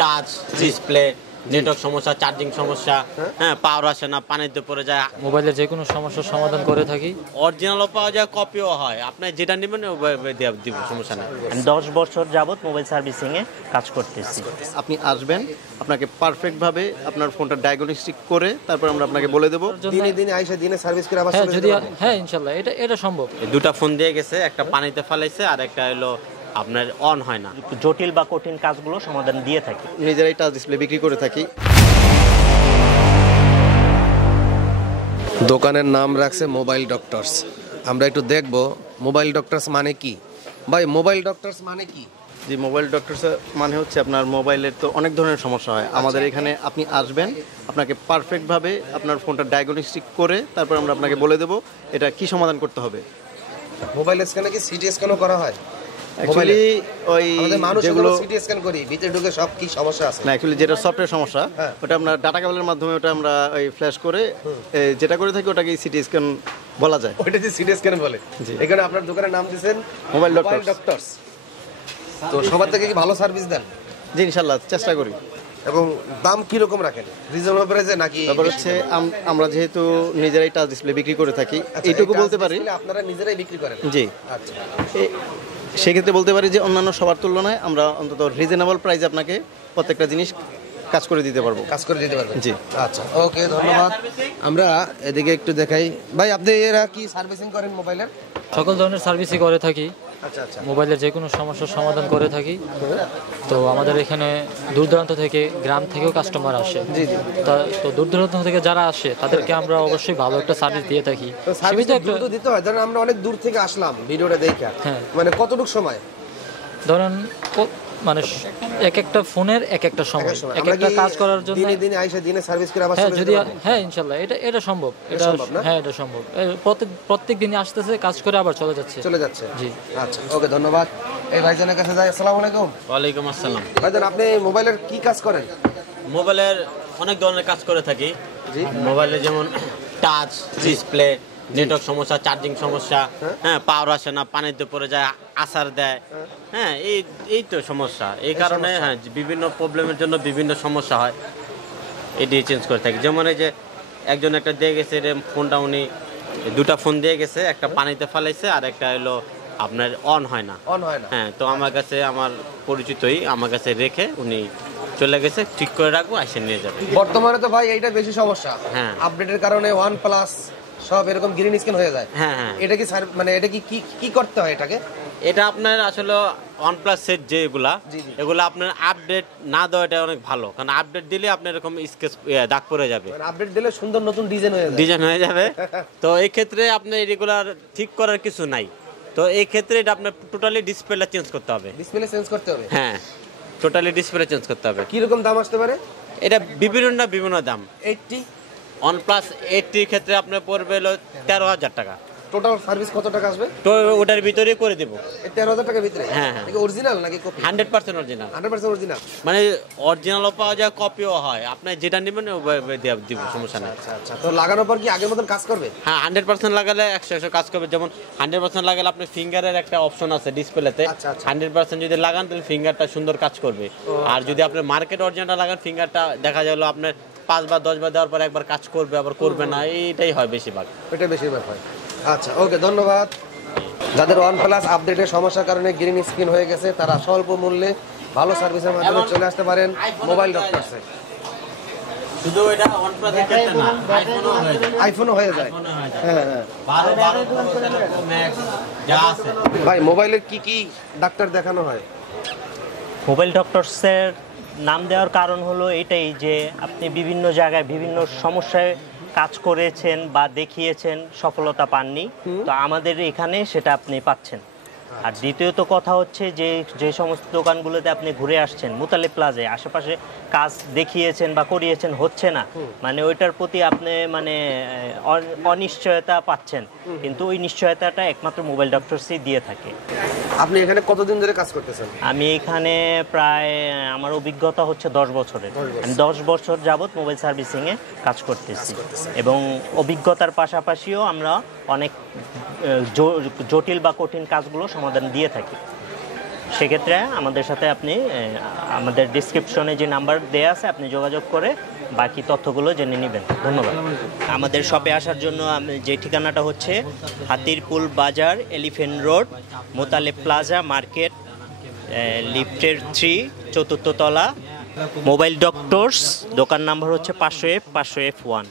Touch display network সমস্যা charging সমস্যা হ্যাঁ পাওয়ার আসে না পানিতে পড়ে যায় মোবাইলের যে কোনো সমস্যার সমাধান করে থাকি অরিজিনালও পাওয়া যায় কপিও হয় আপনি যেটা নেবেন দিব সমস্যা নেই আমি 10 বছর যাবত মোবাইল সার্ভিসিং এ কাজ করতেছি আপনি আসবেন আপনাকে পারফেক্ট ভাবে আপনার ফোনটা ডায়াগনস্টিক করে তারপর আমরা আপনাকে বলে দেব দিনে দিনে আইসা দিনে সার্ভিস করে আবার চলে যদি হ্যাঁ ইনশাআল্লাহ এটা সম্ভব দুটো ফোন দিয়ে গেছে একটা পানিতে ফেলাইছে আর একটা হলো আপনার অন হয় না জটিল বা কঠিন কাজগুলো সমাধান দিয়ে থাকি নিজেরাই টাচ ডিসপ্লে বিক্রি করে থাকি দোকানের নাম রাখছে মোবাইল ডক্টরস আমরা একটু দেখব মোবাইল ডক্টরস মানে কি ভাই মোবাইল ডক্টরস মানে কি যে মোবাইল ডক্টরস মানে হচ্ছে আপনার মোবাইলের তো অনেক ধরনের সমস্যা হয় আমাদের এখানে আপনি আসবেন আপনাকে পারফেক্ট ভাবে আপনার ফোনটা ডায়াগনস্টিক করে তারপর আমরা আপনাকে বলে দেব এটা কি সমাধান করতে হবে মোবাইল স্ক্যানে কি সিটি স্ক্যানও করা হয় অ্যাকচুয়ালি ওই যেগুলো সিটি স্ক্যান করি ভিতরে ঢুকে সব কি সমস্যা আছে না অ্যাকচুয়ালি যেটা সফটওয়্যার সমস্যা ওটা আমরা ডাটা কেবলের মাধ্যমে ওটা আমরা ওই ফ্ল্যাশ করে যেটা করে থাকি ওটাকে সিটি স্ক্যান বলা যায় ওইটা যে সিটি স্ক্যান বলে এখানে আপনার দোকানের নাম দিয়েছেন মোবাইল ডক্টরস তো সবার থেকে কি ভালো সার্ভিস দেন জি ইনশাআল্লাহ চেষ্টা করি এবং দাম কি রকম রাখেন রিজনেবল প্রাইসে নাকি তারপর হচ্ছে আমরা যেহেতু নিজেরাই টাচ ডিসপ্লে বিক্রি করে থাকি এইটুকু বলতে পারি আপনারা নিজেরাই বিক্রি করেন জি আচ্ছা সেক্ষেত্রে বলতে পারি যে অন্যান্য সবার তুলনায় আমরা অন্তত রিজনেবল প্রাইসে আপনাকে প্রত্যেকটা জিনিস কাজ করে দিতে পারবো জি আচ্ছা ওকে ধন্যবাদ আমরা এদিকে একটু দেখাই ভাই আপনি এরা কি সার্ভিসিং করেন মোবাইলের সকল ধরনের সার্ভিসই করে থাকি আচ্ছা আচ্ছা মোবাইলের যে কোনো সমস্যার সমাধান করে থাকি তো আমাদের এখানে দূর দূরান্ত থেকে গ্রাম থেকেও কাস্টমার আসে জি জি তো দূর দূরান্ত থেকে যারা আসে তাদেরকে আমরা অবশ্যই ভালো একটা সার্ভিস দিয়ে থাকি সীমিত একটু দিতে হয় ধরেন আমরা অনেক দূর থেকে আসলাম ভিডিওটা দেখা মানে কতটুকু সময় ধরেন মানে এক একটা ফোনের এক একটা সময় এক একটা কাজ করার জন্য দিনে দিনে আইসা দিনে সার্ভিস করে আবার চলে যদি হ্যাঁ ইনশাআল্লাহ এটা সম্ভব এটা সম্ভব প্রত্যেক দিনই আসতেছে কাজ করে আবার চলে যাচ্ছে জি আচ্ছা ওকে ধন্যবাদ এই ভাইজানের কাছে যাই আসসালামু আলাইকুম ওয়ালাইকুম আসসালাম ভাইজান আপনি মোবাইলের কি কাজ করেন মোবাইলের অনেক ধরনের কাজ করে থাকি জি মোবাইলে যেমন টাচ ডিসপ্লে নেটওয়ার্ক সমস্যা চার্জিং সমস্যা হ্যাঁ পাওয়ার আসে না পানিতে পড়ে যায় আসার দেয় হ্যাঁ এই তো সমস্যা এই কারণে হ্যাঁ বিভিন্ন প্রবলেমের জন্য বিভিন্ন সমস্যা হয় এটি চেঞ্জ করে থাকি যেমন এই যে একজন একটা দিয়ে গেছে ফোনটা উনি দুটো ফোন দিয়ে গেছে একটা পানিতে ফেলাইছে আর একটা হলো আপনার অন হয় না হ্যাঁ তো আমার কাছে আমার পরিচিতই আমার কাছে রেখে উনি চলে গেছে ঠিক করে রাখবো এসে নিয়ে যাবে বর্তমানে তো ভাই এইটা বেশি সমস্যা হ্যাঁ আপডেটের কারণে OnePlus সব এরকম গ্রিন স্ক্রিন হয়ে যায় হ্যাঁ হ্যাঁ এটা কি মানে এটা কি করতে হয় এটাকে এটা আপনার আসলে OnePlus সেট যেগুলা এগুলো আপনার আপডেট না দেওয়াটা অনেক ভালো কারণ আপডেট দিলে আপনার এরকম স্কেচ দাগ পড়ে যাবে মানে আপডেট দিলে সুন্দর নতুন ডিজাইন হয়ে যাবে তো এই ক্ষেত্রে আপনার রেগুলার ঠিক করার কিছু নাই তো এই ক্ষেত্রে এটা আপনার টোটালি ডিসপ্লেটা চেঞ্জ করতে হবে হ্যাঁ টোটালি ডিসপ্লে চেঞ্জ করতে হবে কি রকম দাম আসতে পারে এটা বিভিন্ন দাম 80 OnePlus 80 এর ক্ষেত্রে আপনার পড়বে হলো 13,000 টাকা টোটাল সার্ভিস কত টাকা আসবে তো ওটার ভিতরে করে দেব এই 13,000 টাকার ভিতরে হ্যাঁ হ্যাঁ এটা অরিজিনাল নাকি কপি 100% অরিজিনাল 100% অরিজিনাল মানে অরিজিনালও পাওয়া যায় কপিও হয় আপনি যেটা নেবেন দিব সমস্যা নেই আচ্ছা আচ্ছা তো লাগানোর পর কি আগের মতন কাজ করবে হ্যাঁ 100% লাগালে 100 কাজ করবে যেমন 100% লাগালে আপনি ফিঙ্গারের একটা অপশন আছে ডিসপ্লেতে 100% যদি লাগান তাহলে ফিঙ্গারটা সুন্দর কাজ করবে আর যদি আপনি মার্কেট অরিজিনালটা লাগান ফিঙ্গারটা দেখা গেল আপনার 5 বা 10 বার দেওয়ার পর একবার কাজ করবে আবার করবে না এইটাই হয় বেশিরভাগ হয় আচ্ছা ওকে ধন্যবাদ যাদের OnePlus আপডেটের সমস্যার কারণে গ্রিন স্ক্রিন হয়ে গেছে তারা স্বল্প মূল্যে ভালো সার্ভিসের মাধ্যমে চলে আসতে পারেন মোবাইল ডক্টরসে শুধু এটা OnePlus এর ক্ষেত্রে না আইফোনও হয়ে যায় হ্যাঁ হ্যাঁ 12 ম্যাক্স যা আছে ভাই মোবাইলের কি ডাক্তার দেখানো হয় মোবাইল ডক্টরসের নাম দেওয়ার কারণ হলো এটাই যে আপনি বিভিন্ন জায়গায় বিভিন্ন সমস্যায় কাজ করেছেন বা দেখিয়েছেন সফলতা পাননি তো আমাদের এখানে সেটা আপনি পাচ্ছেন আর দ্বিতীয়ত কথা হচ্ছে যে সমস্ত দোকানগুলোতে আপনি ঘুরে আসছেন মোতালিব প্লাজায় আশেপাশে কাজ দেখিয়েছেন বা করিয়েছেন হচ্ছে না মানে ওইটার প্রতি আপনি মানে অনিশ্চয়তা পাচ্ছেন কিন্তু ওই নিশ্চয়তাটা একমাত্র মোবাইল ডক্টরসই দিয়ে থাকে আপনি এখানে কতদিন ধরে কাজ করতেছেন আমি এখানে প্রায় আমার অভিজ্ঞতা হচ্ছে 10 বছরের আমি 10 বছর যাবত মোবাইল সার্ভিসিংয়ে কাজ করতেছি এবং অভিজ্ঞতার পাশাপাশিও আমরা অনেক জটিল বা কঠিন কাজগুলো সমাধান দিয়ে থাকি সেক্ষেত্রে আমাদের সাথে আপনি আমাদের ডিসক্রিপশনে যে নাম্বার দেওয়া আছে আপনি যোগাযোগ করে বাকি তথ্যগুলো জেনে নেবেন। ধন্যবাদ। আমাদের শপে আসার জন্য যে ঠিকানাটা হচ্ছে হাতিরপুল বাজার, elephant road, Motaleb plaza market, লিফটের 3, 4th তলা, মোবাইল ডক্টরস। দোকান নাম্বার হচ্ছে 500F 500F1।